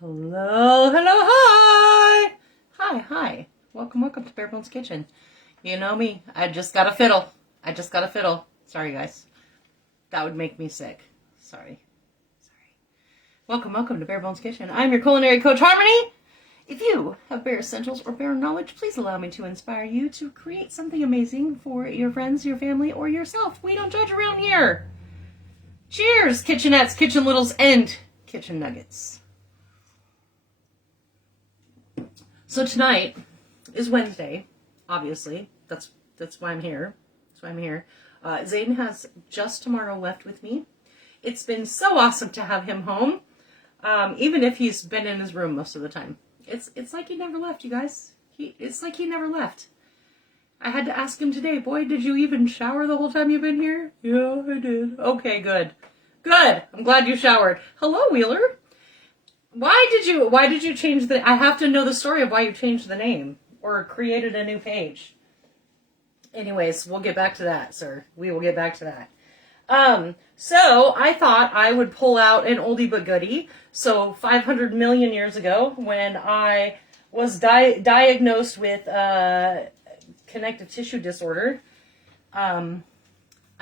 Hello, hello, hi! Hi. Welcome to Bare Bones Kitchen. You know me, I just got a fiddle. Sorry, guys. That would make me sick. Sorry. Welcome to Bare Bones Kitchen. I'm your culinary coach, Harmony. If you have bare essentials or bare knowledge, please allow me to inspire you to create something amazing for your friends, your family, or yourself. We don't judge around here. Cheers, kitchenettes, kitchen littles, and kitchen nuggets. So tonight is Wednesday, obviously. That's why I'm here. Zayden has just tomorrow left with me. It's been so awesome to have him home, even if he's been in his room most of the time. It's like he never left, you guys. It's like he never left. I had to ask him today, boy, did you even shower the whole time you've been here? Yeah, I did. Okay, good. I'm glad you showered. Hello, Wheeler. Why did you change the... I have to know the story of why you changed the name or created a new page. Anyways, we'll get back to that, sir. We will get back to that. So I thought I would pull out an oldie but goodie. So 500 million years ago, when I was diagnosed with connective tissue disorder,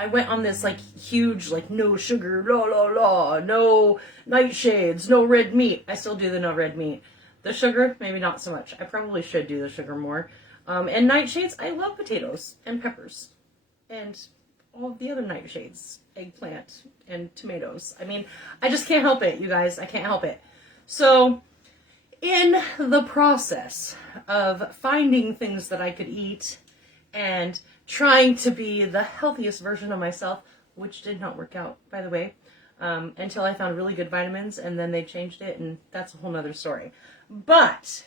I went on this huge no sugar, no nightshades, no red meat. I still do the no red meat. The sugar, maybe not so much. I probably should do the sugar more. And nightshades, I love potatoes and peppers and all of the other nightshades, eggplant and tomatoes. I mean, I just can't help it, you guys. I can't help it. So in the process of finding things that I could eat and trying to be the healthiest version of myself, which did not work out, by the way, until I found really good vitamins, and then they changed it, and that's a whole nother story. But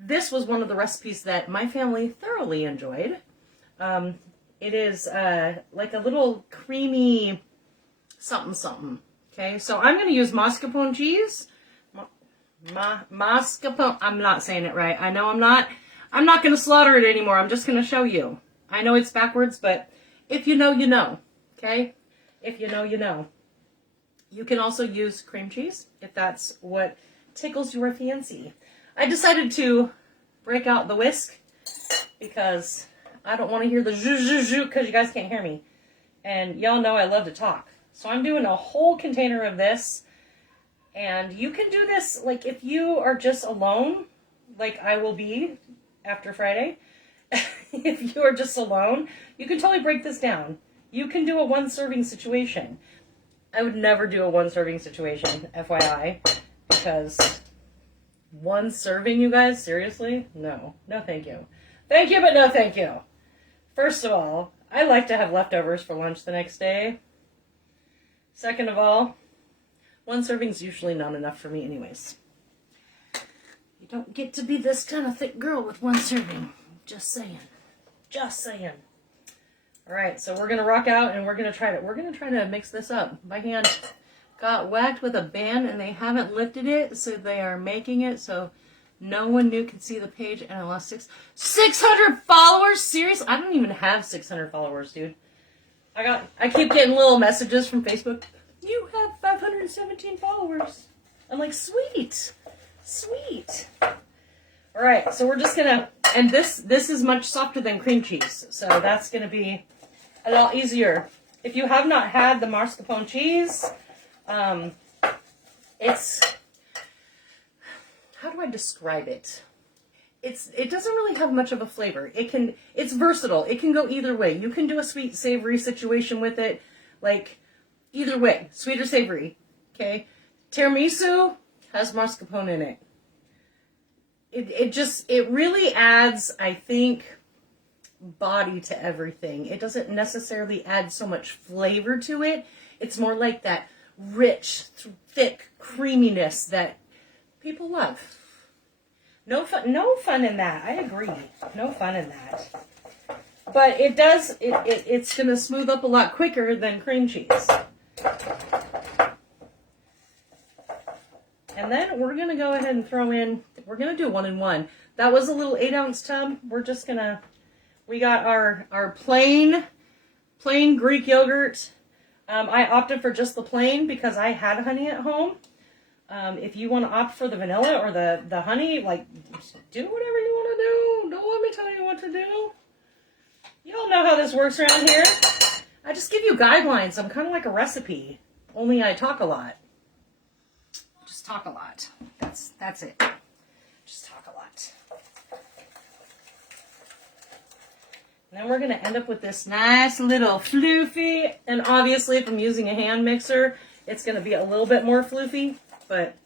this was one of the recipes that my family thoroughly enjoyed. It is like a little creamy something. Okay, so I'm going to use mascarpone cheese. Mascarpone. I'm not saying it right. I know I'm not. I'm not going to slaughter it anymore. I'm just going to show you. I know it's backwards, but if you know, you know. Okay? If you know, you know. You can also use cream cheese if that's what tickles your fancy. I decided to break out the whisk because I don't want to hear the zhuzh because you guys can't hear me. And y'all know I love to talk. So I'm doing a whole container of this. And you can do this if you are just alone, like I will be after Friday. If you are just alone, you can totally break this down. You can do a one-serving situation. I would never do a one-serving situation, FYI, because one serving, you guys, seriously? No. No, thank you. Thank you, but no thank you. First of all, I like to have leftovers for lunch the next day. Second of all, one serving's usually not enough for me anyways. You don't get to be this kind of thick girl with one serving. Just saying. All right, so we're going to rock out and we're going to try to mix this up by hand. Got whacked with a band and they haven't lifted it, so they are making it so no one new can see the page, and I lost 600 followers? Seriously? I don't even have 600 followers, dude. I keep getting little messages from Facebook. You have 517 followers. I'm like, sweet. All right, so we're just gonna, and this is much softer than cream cheese, so that's gonna be a lot easier. If you have not had the mascarpone cheese, it's, how do I describe it? It doesn't really have much of a flavor. It's versatile. It can go either way. You can do a sweet savory situation with it, either way, sweet or savory. Okay, tiramisu has mascarpone in it. It really adds, I think, body to everything. It doesn't necessarily add so much flavor to it. It's more like that rich, thick creaminess that people love. No fun in that. I agree. No fun in that. But it's going to smooth up a lot quicker than cream cheese. And then we're going to go ahead and throw in, we're going to do 1-in-1. That was a little 8-ounce tub. We're just going to, we got our plain Greek yogurt. I opted for just the plain because I had honey at home. If you want to opt for the vanilla or the honey, like, do whatever you want to do. Don't let me tell you what to do. You all know how this works around here. I just give you guidelines. I'm kind of like a recipe, only I talk a lot. Just talk a lot. That's it. Just talk a lot. And then we're going to end up with this nice little floofy. And obviously, if I'm using a hand mixer, it's going to be a little bit more floofy. But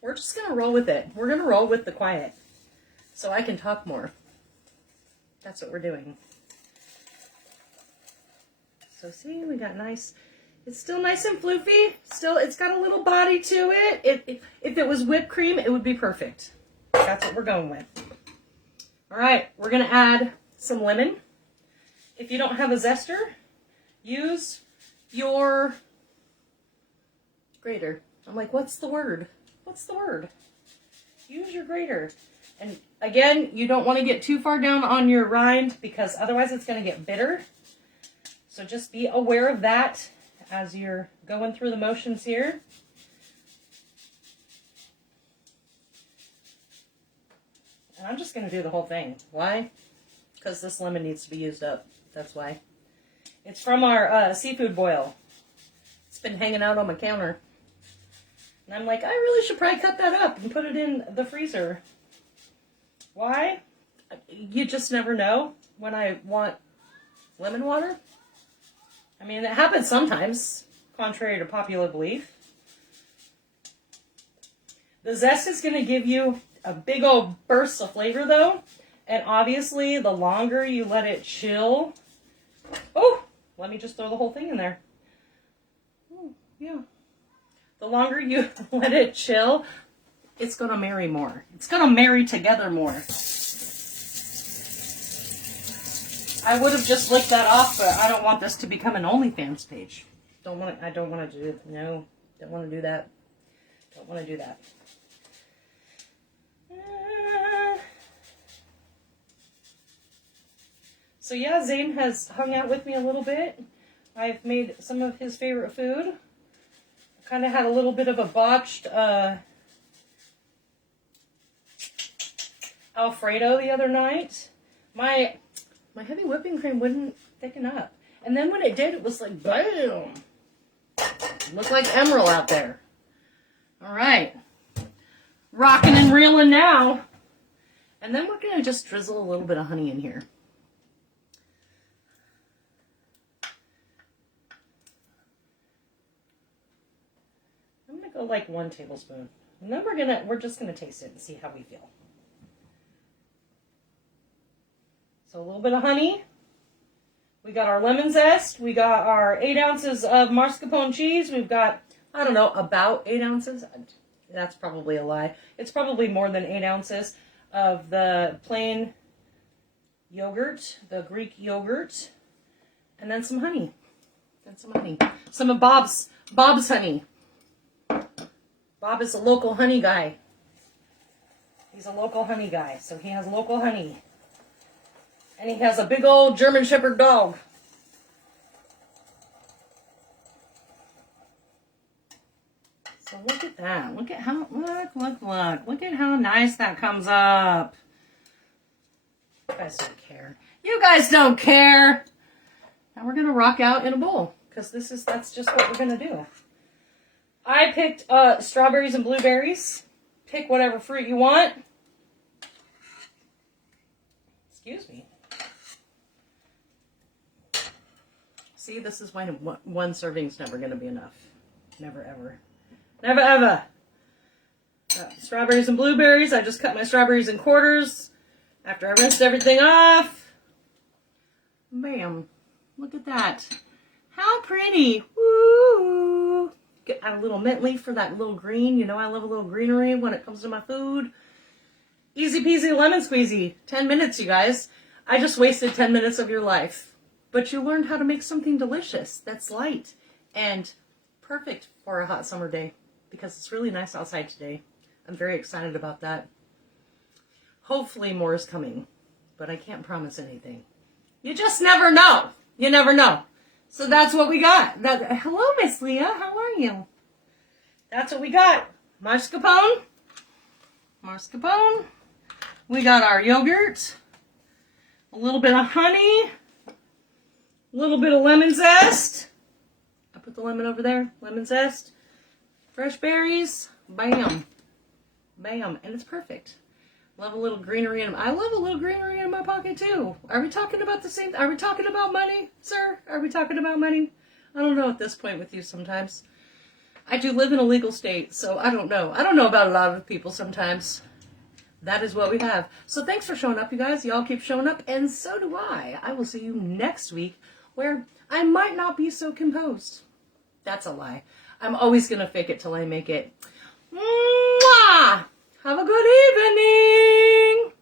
we're just going to roll with it. We're going to roll with the quiet so I can talk more. That's what we're doing. So see, we got nice, it's still nice and floofy. Still, it's got a little body to it. If it was whipped cream, it would be perfect. That's what we're going with. All right, we're going to add some lemon. If you don't have a zester, use your grater. I'm like, what's the word? What's the word? Use your grater. And again, you don't want to get too far down on your rind because otherwise it's going to get bitter. So just be aware of that as you're going through the motions here. And I'm just going to do the whole thing. Why? Because this lemon needs to be used up. That's why. It's from our seafood boil. It's been hanging out on my counter. And I'm like, I really should probably cut that up and put it in the freezer. Why? You just never know when I want lemon water. I mean, it happens sometimes, contrary to popular belief. The zest is going to give you a big old burst of flavor, though. And obviously, the longer you let it chill... Oh, let me just throw the whole thing in there. Oh, yeah. The longer you let it chill, it's going to marry more. It's going to marry together more. I would have just licked that off, but I don't want this to become an OnlyFans page. I don't want to do it. No, don't want to do that. Don't want to do that. So yeah, Zane has hung out with me a little bit. I've made some of his favorite food. I kind of had a little bit of a botched Alfredo the other night. My heavy whipping cream wouldn't thicken up. And then when it did, it was like, bam! It looked like emerald out there. All right. Rocking and reeling now. And then we're going to just drizzle a little bit of honey in here. I'm going to go like 1 tablespoon. And then we're just going to taste it and see how we feel. So a little bit of honey. We got our lemon zest. We got our 8 ounces of mascarpone cheese. We've got, I don't know, about 8 ounces. That's probably a lie. It's probably more than 8 ounces of the plain yogurt, the Greek yogurt, and then some honey. Some of Bob's honey. Bob is a local honey guy. He's a local honey guy, so he has local honey. And he has a big old German Shepherd dog. So look at that. Look at how, look. Look at how nice that comes up. You guys don't care. You guys don't care. Now we're going to rock out in a bowl. Because that's just what we're going to do. I picked strawberries and blueberries. Pick whatever fruit you want. Excuse me. See, this is why 1 serving's never going to be enough. Never, ever. Never, ever. Strawberries and blueberries. I just cut my strawberries in quarters after I rinsed everything off. Bam. Look at that. How pretty. Woo. Add a little mint leaf for that little green. You know I love a little greenery when it comes to my food. Easy peasy lemon squeezy. 10 minutes, you guys. I just wasted 10 minutes of your life. But you learned how to make something delicious that's light and perfect for a hot summer day because it's really nice outside today. I'm very excited about that. Hopefully more is coming, but I can't promise anything. You just never know. You never know. So that's what we got. Hello, Miss Leah. How are you? That's what we got. mascarpone. Mascarpone. We got our yogurt. A little bit of honey. A little bit of lemon zest. I put the lemon over there. Lemon zest. Fresh berries. Bam. Bam. And it's perfect. Love a little greenery in I love a little greenery in my pocket too. Are we talking about the same? Are we talking about money, sir? Are we talking about money? I don't know at this point with you sometimes. I do live in a legal state, so I don't know. I don't know about a lot of people sometimes. That is what we have. So thanks for showing up, you guys. Y'all keep showing up, and so do I. I will see you next week, where I might not be so composed. That's a lie. I'm always going to fake it till I make it. Mwah! Have a good evening!